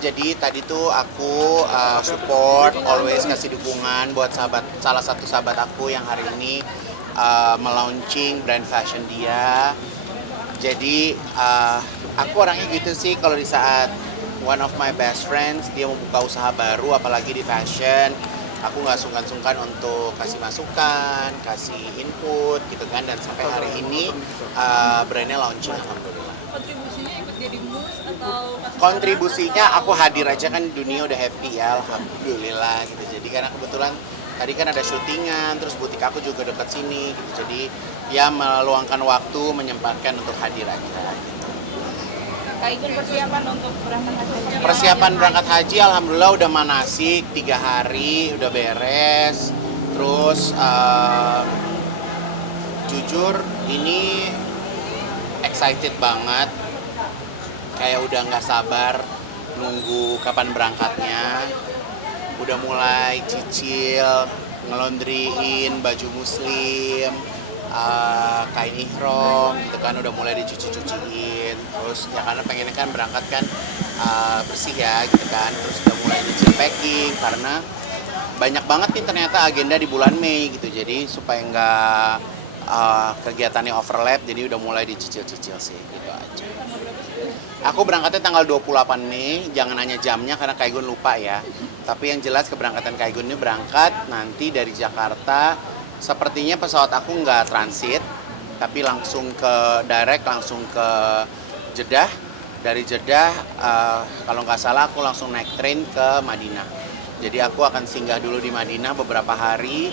Jadi tadi tuh aku support, always kasih dukungan buat salah satu sahabat aku yang hari ini melaunching brand fashion dia. Jadi aku orangnya gitu sih kalau di saat one of my best friends dia mau buka usaha baru apalagi di fashion, aku nggak sungkan-sungkan untuk kasih masukan, kasih input gitu kan, dan sampai hari ini brandnya launching alhamdulillah. Kontribusinya ikut jadi mus atau Kontribusinya aku hadir aja, kan dunia udah happy ya alhamdulillah gitu. Jadi karena kebetulan tadi kan ada syutingan, terus butik aku juga dekat sini gitu, jadi ya meluangkan waktu, menyempatkan untuk hadir aja gitu. Kak Igun persiapan untuk berangkat haji? Persiapan berangkat haji alhamdulillah udah manasik 3 hari udah beres. Terus jujur ini excited banget, kayak udah nggak sabar nunggu kapan berangkatnya. Udah mulai cicil ngelondriin baju muslim, kain ihrom gitu kan, udah mulai dicuci-cuciin. Terus ya karena pengennya kan berangkat kan bersih ya gitu kan. Terus udah mulai nyicil packing karena banyak banget nih ternyata agenda di bulan Mei gitu. Jadi supaya nggak kegiatannya overlap, jadi udah mulai dicicil-cicil sih gitu aja. Aku berangkatnya tanggal 28 Mei, jangan nanya jamnya karena Kaigun lupa ya. Tapi yang jelas keberangkatan Kaigun ini berangkat nanti dari Jakarta. Sepertinya pesawat aku nggak transit, tapi langsung ke direct, langsung ke Jeddah. Dari Jeddah, kalau nggak salah aku langsung naik train ke Madinah. Jadi aku akan singgah dulu di Madinah beberapa hari.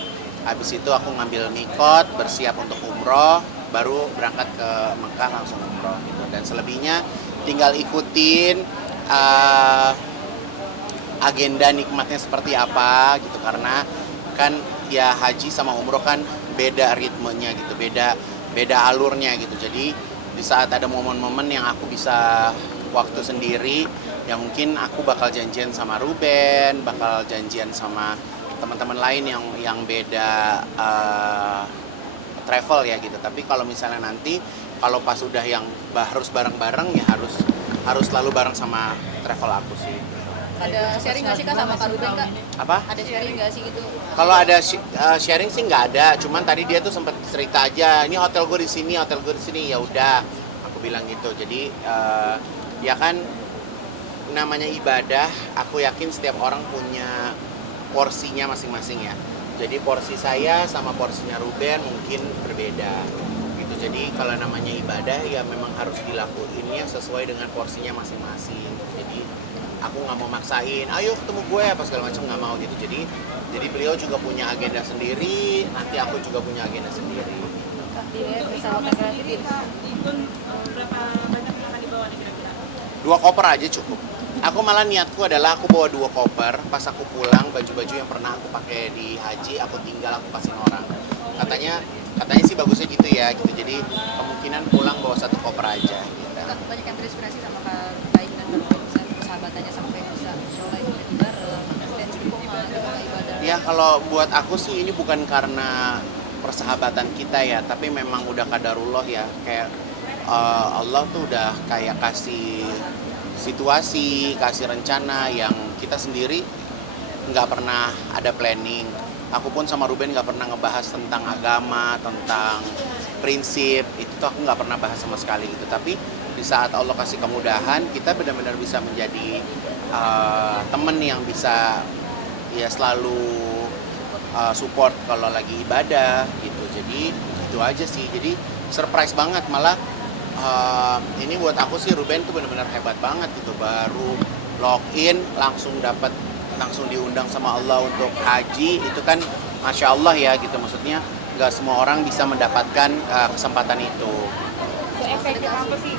Habis itu aku ngambil mikot, bersiap untuk umroh, baru berangkat ke Mekah langsung umroh gitu. Dan selebihnya tinggal ikutin agenda nikmatnya seperti apa gitu, karena kan ya haji sama umroh kan beda ritmenya gitu, beda alurnya gitu. Jadi di saat ada momen-momen yang aku bisa waktu sendiri, ya mungkin aku bakal janjian sama Ruben, bakal janjian sama teman-teman lain yang beda travel ya gitu. Tapi kalau misalnya nanti kalau pas udah yang harus bareng-bareng ya harus selalu bareng sama travel aku sih. Ada sharing nggak sih Kak sama Kak Ruben Kak? Apa? Ada sharing nggak sih gitu? Kalau ada sharing sih nggak ada, cuman tadi dia tuh sempat cerita aja, ini hotel gue di sini, hotel gue di sini, ya udah, aku bilang gitu. Jadi ya kan namanya ibadah, aku yakin setiap orang punya porsinya masing-masing ya. Jadi porsi saya sama porsinya Ruben mungkin berbeda gitu. Jadi kalau namanya ibadah ya memang harus dilakuinnya sesuai dengan porsinya masing-masing. Jadi aku nggak mau maksain, ayo ketemu gue apa segala macam, nggak mau gitu. Jadi beliau juga punya agenda sendiri, nanti aku juga punya agenda sendiri. Kak di pesawat kreatif Kak Igun berapa banyak yang akan dibawa nih kira-kira? 2 koper aja cukup. Aku malah niatku adalah aku bawa 2 koper. Pas aku pulang, baju-baju yang pernah aku pakai di haji aku tinggal, aku kasih orang. Katanya sih bagusnya gitu ya gitu. Jadi kemungkinan pulang bawa 1 koper aja gitu. Kak banyak yang terinspirasi sama Kak Igun dan Ruben, persahabatannya sampai bisa sholat itu bareng, dan dukungan gitu Kak ibadah. Ya kalau buat aku sih ini bukan karena persahabatan kita ya, tapi memang udah kadarullah ya. Kayak Allah tuh udah kayak kasih situasi, kasih rencana yang kita sendiri nggak pernah ada planning. Aku pun sama Ruben nggak pernah ngebahas tentang agama, tentang prinsip, itu tuh aku nggak pernah bahas sama sekali gitu. Tapi di saat Allah kasih kemudahan, kita benar-benar bisa menjadi temen yang bisa ya selalu support kalau lagi ibadah gitu. Jadi itu aja sih. Jadi surprise banget, malah ini buat aku sih Ruben tuh benar-benar hebat banget gitu. Baru login langsung diundang sama Allah untuk haji, itu kan masya Allah ya gitu. Maksudnya nggak semua orang bisa mendapatkan kesempatan itu. Se-efektif apa sih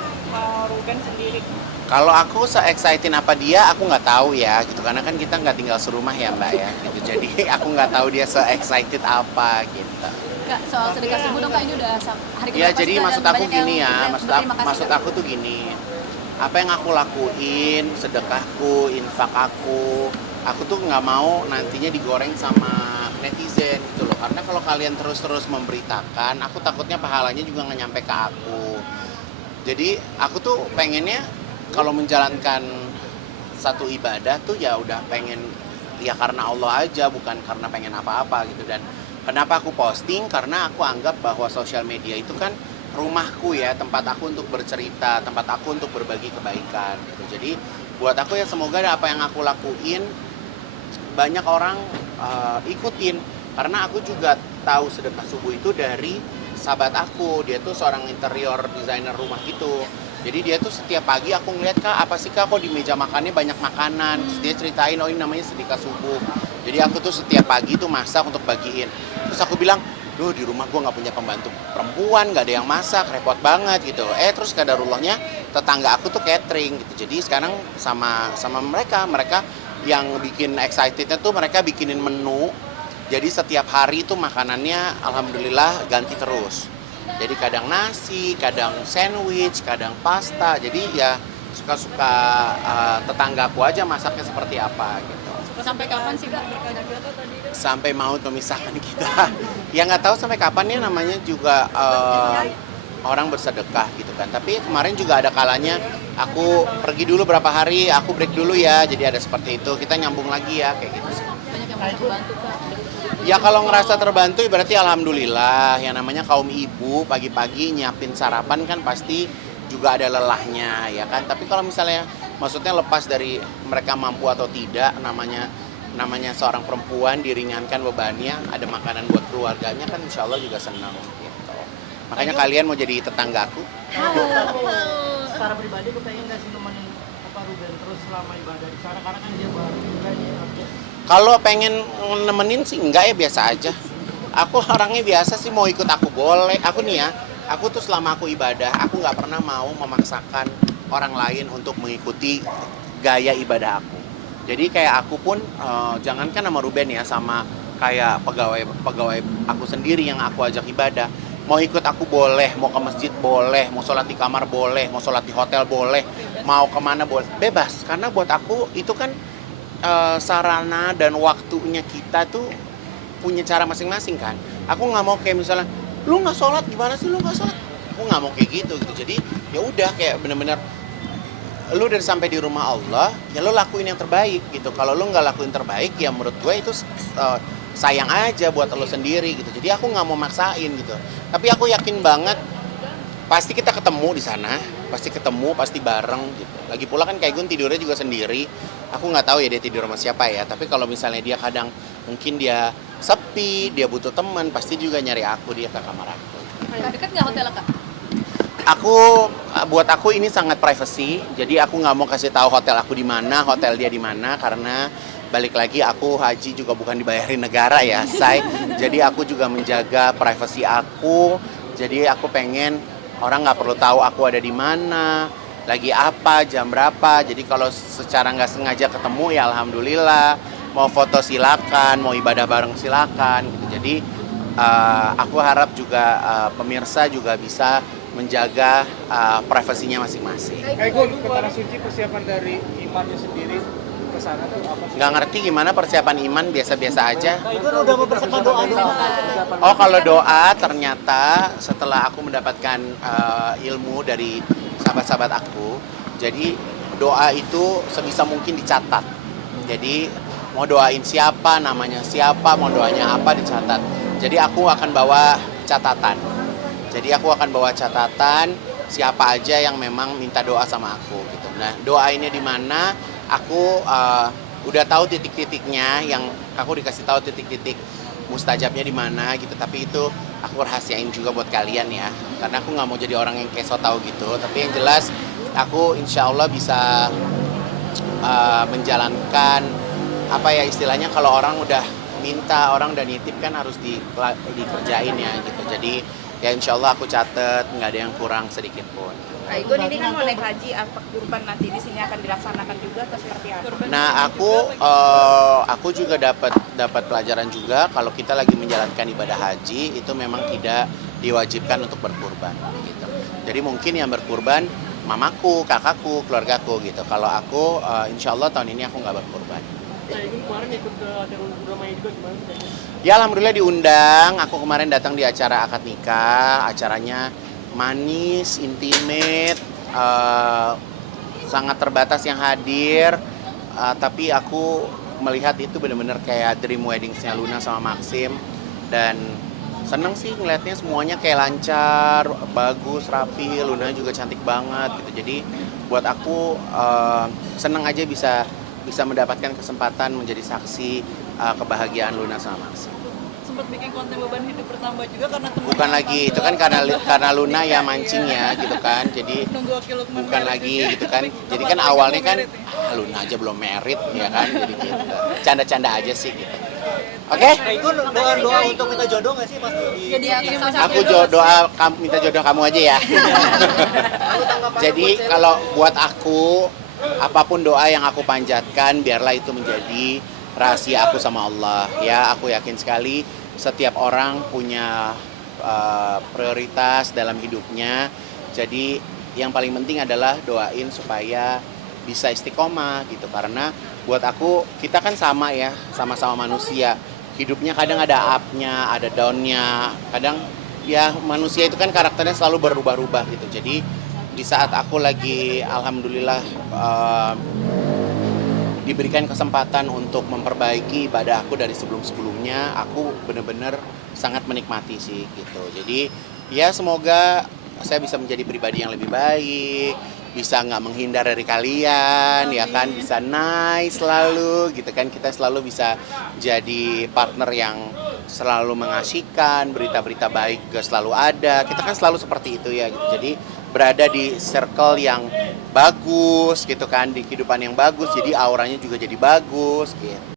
Ruben sendiri? Kalau aku se-excited apa dia, aku nggak tahu ya gitu, karena kan kita nggak tinggal serumah ya Mbak ya gitu. Jadi aku nggak tahu dia se-excited apa gitu. Kak, soal sedekah subuh dong Kak, ini udah hari Ya keberapa jadi sih, Kak? maksud Dan aku banyak yang gini ya, berterima kasih, maksud Kak. aku tuh gini. Apa yang aku lakuin, sedekahku, infak aku tuh nggak mau nantinya digoreng sama netizen gitu loh. Karena kalau kalian terus-terus memberitakan, aku takutnya pahalanya juga nggak nyampe ke aku. Jadi aku tuh pengennya kalau menjalankan satu ibadah tuh ya udah pengen ya karena Allah aja, bukan karena pengen apa-apa gitu. Dan kenapa aku posting? Karena aku anggap bahwa sosial media itu kan rumahku ya, tempat aku untuk bercerita, tempat aku untuk berbagi kebaikan gitu. Jadi buat aku ya semoga apa yang aku lakuin banyak orang ikutin, karena aku juga tahu sedekah subuh itu dari sahabat aku. Dia tuh seorang interior designer rumah gitu. Jadi dia tuh setiap pagi aku ngeliat, Kak, apa sih Kak kok di meja makannya banyak makanan. Terus dia ceritain, oh ini namanya sedekah subuh. Jadi aku tuh setiap pagi tuh masak untuk bagiin. Terus aku bilang, duh di rumah gue nggak punya pembantu perempuan, nggak ada yang masak, repot banget gitu. Terus kadarullahnya tetangga aku tuh catering gitu. Jadi sekarang sama mereka yang bikin excitednya tuh mereka bikinin menu. Jadi setiap hari tuh makanannya alhamdulillah ganti terus. Jadi kadang nasi, kadang sandwich, kadang pasta. Jadi ya suka-suka tetanggaku aja masaknya seperti apa gitu. Sampai kapan sih Kak? Sampai maut memisahkan kita. Ya nggak tahu sampai kapan ya, namanya juga orang bersedekah gitu kan. Tapi kemarin juga ada kalanya aku pergi dulu berapa hari, aku break dulu ya. Jadi ada seperti itu, kita nyambung lagi ya kayak gitu sih. Banyak yang mau bantu Kak. Ya kalau ngerasa terbantu berarti alhamdulillah. Yang namanya kaum ibu pagi-pagi nyiapin sarapan kan pasti juga ada lelahnya ya kan. Tapi kalau misalnya maksudnya lepas dari mereka mampu atau tidak, namanya seorang perempuan diringankan bebannya, ada makanan buat keluarganya kan insya Allah juga senang gitu. Makanya kalian mau jadi tetanggaku? Secara pribadi aku pengen nggak sih nemenin Pak Ruben terus selama ibadah di sana, karena kan dia baru juga nih. Kalau pengen nemenin sih enggak ya, biasa aja. Aku orangnya biasa sih, mau ikut aku boleh. Aku nih ya, aku tuh selama aku ibadah, aku nggak pernah mau memaksakan orang lain untuk mengikuti gaya ibadah aku. Jadi kayak aku pun, jangankan sama Ruben ya, sama kayak pegawai aku sendiri yang aku ajak ibadah. Mau ikut aku boleh, mau ke masjid boleh, mau sholat di kamar boleh, mau sholat di hotel boleh, mau kemana boleh. Bebas, karena buat aku itu kan sarana dan waktunya kita tuh punya cara masing-masing kan. Aku nggak mau kayak misalnya, lu nggak sholat gimana sih, lu nggak sholat. Aku nggak mau kayak gitu. Jadi ya udah kayak bener-bener lu udah sampai di rumah Allah, ya lu lakuin yang terbaik gitu. Kalau lu nggak lakuin terbaik, ya menurut gue itu sayang aja buat lu sendiri gitu. Jadi aku nggak mau maksain gitu. Tapi aku yakin banget pasti kita ketemu di sana, pasti ketemu, pasti bareng gitu. Lagi pula kan Kaigun tidurnya juga sendiri. Aku nggak tahu ya dia tidur sama siapa ya. Tapi kalau misalnya dia kadang mungkin dia sepi, dia butuh teman, pasti juga nyari aku, dia ke kamar aku. Dekat nggak hotel Kak? Buat aku ini sangat privacy. Jadi aku nggak mau kasih tahu hotel aku di mana, hotel dia di mana, karena balik lagi aku haji juga bukan dibayarin negara ya, say. Jadi aku juga menjaga privasi aku. Jadi aku pengen orang nggak perlu tahu aku ada di mana, lagi apa, jam berapa. Jadi kalau secara nggak sengaja ketemu ya alhamdulillah. Mau foto silakan, mau ibadah bareng silakan gitu. Jadi aku harap juga pemirsa juga bisa menjaga privasinya masing-masing. Gun, ke Tanah Suci persiapan dari imannya sendiri ke sana tuh apa sih? Nggak ngerti gimana persiapan iman, biasa-biasa aja. Gun udah mempersiapkan doa-doa. Oh kalau doa, ternyata setelah aku mendapatkan ilmu dari sahabat-sahabat aku, jadi doa itu sebisa mungkin dicatat. Jadi mau doain siapa, namanya siapa, mau doanya apa dicatat. Jadi aku akan bawa catatan. Jadi aku akan bawa catatan siapa aja yang memang minta doa sama aku gitu. Nah doa ini di mana? Aku udah tahu titik-titiknya, yang aku dikasih tahu titik-titik mustajabnya di mana gitu. Tapi itu aku rahasiain juga buat kalian ya, karena aku nggak mau jadi orang yang kayak so tau gitu. Tapi yang jelas aku insya Allah bisa menjalankan apa ya istilahnya, kalau orang udah minta, orang udah nitip kan harus dikerjain ya gitu. Jadi ya insya Allah aku catet, nggak ada yang kurang sedikit pun. Gun, ini kan mau naik haji, apa kurban nanti di sini akan dilaksanakan juga atau seperti apa? Nah aku juga dapat pelajaran juga, kalau kita lagi menjalankan ibadah haji itu memang tidak diwajibkan untuk berkurban gitu. Jadi mungkin yang berkurban mamaku, kakakku, keluargaku gitu. Kalau aku insya Allah tahun ini aku nggak berkurban. Ini kemarin ikut ke acara Ramai juga gimana? Ya alhamdulillah diundang. Aku kemarin datang di acara akad nikah, acaranya manis, intimate, sangat terbatas yang hadir. tapi aku melihat itu benar-benar kayak dream weddingsnya Luna sama Maxim, dan seneng sih ngelihatnya semuanya kayak lancar, bagus, rapi. Luna juga cantik banget gitu. Jadi buat aku seneng aja bisa mendapatkan kesempatan menjadi saksi kebahagiaan Luna sama Maxim. Sempat bikin konten beban hidup bertambah juga karena temen Bukan lagi, itu kan karena Luna ya mancing ya gitu kan. Jadi nunggu Oki Lukman bukan merit lagi juga. gitu kan. Jadi kan Bapak awalnya mau kan merit ya? Luna aja belum merit ya kan. Jadi gitu. Canda-canda aja sih gitu. Oke? Nah itu doa untuk minta jodoh nggak sih pasti di Jadi Aku minta jodoh kamu aja ya. Jadi kalau buat aku, apapun doa yang aku panjatkan, biarlah itu menjadi rahasia aku sama Allah. Ya, aku yakin sekali setiap orang punya prioritas dalam hidupnya. Jadi yang paling penting adalah doain supaya bisa istiqomah gitu. Karena buat aku, kita kan sama ya, sama-sama manusia. Hidupnya kadang ada up-nya, ada down-nya. Kadang ya manusia itu kan karakternya selalu berubah-ubah gitu. Jadi di saat aku lagi alhamdulillah diberikan kesempatan untuk memperbaiki ibadah aku dari sebelum-sebelumnya, aku benar-benar sangat menikmati sih gitu. Jadi ya semoga saya bisa menjadi pribadi yang lebih baik, bisa nggak menghindar dari kalian, ya kan, bisa nice selalu gitu kan, kita selalu bisa jadi partner yang selalu mengasihkan, berita-berita baik juga selalu ada, kita kan selalu seperti itu ya gitu. Jadi berada di circle yang bagus gitu kan, di kehidupan yang bagus, jadi auranya juga jadi bagus gitu.